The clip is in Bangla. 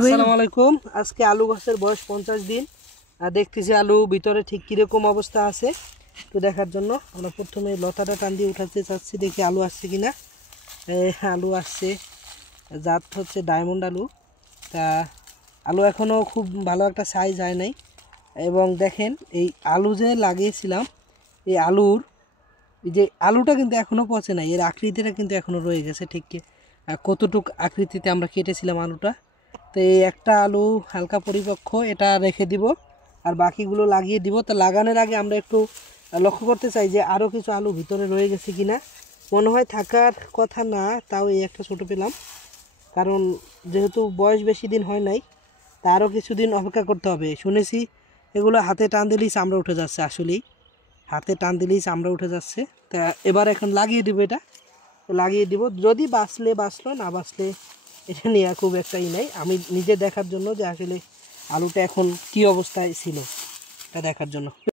আসসালামু আলাইকুম। আজকে আলু গাছের বয়স 50 দিন। আর দেখতেছি আলু ভিতরে ঠিক কিরকম অবস্থা আছে একটু দেখার জন্য আমরা প্রথমে লতাটা টান দিয়ে উঠাতে চাচ্ছি, দেখি আলু আসছে কিনা। আলু আসছে, জাত হচ্ছে ডায়মন্ড আলু। তা আলু এখনও খুব ভালো একটা সাইজ হয় নাই। এবং দেখেন এই আলু যে লাগিয়েছিলাম, এই আলুটা কিন্তু এখনও পচে নাই, এর আকৃতিটা কিন্তু এখনও রয়ে গেছে ঠিক কতটুক আকৃতিতে আমরা কেটেছিলাম আলুটা। তো এই একটা আলু হালকা পরিপক্ক, এটা রেখে দিব আর বাকিগুলো লাগিয়ে দিব। তো লাগানোর আগে আমরা একটু লক্ষ্য করতে চাই যে আরও কিছু আলু ভিতরে রয়ে গেছে কিনা। মনে হয় থাকার কথা না, তাও এই একটা ছোটো পেলাম, কারণ যেহেতু বয়স বেশি দিন হয় নাই, তা আরও কিছুদিন অপেক্ষা করতে হবে। শুনেছি এগুলো হাতে টান দিলেই চামড়া উঠে যাচ্ছে, আসলেই হাতে টান দিলেই চামড়া উঠে যাচ্ছে। তা এবার এখন লাগিয়ে দিব, এটা লাগিয়ে দিব, যদি বাঁচলো না বাঁচলে এটা নিয়ে খুব একটাই নাই। আমি নিজে দেখার জন্য যে আসলে আলুটা এখন কি অবস্থায় ছিল এটা দেখার জন্য।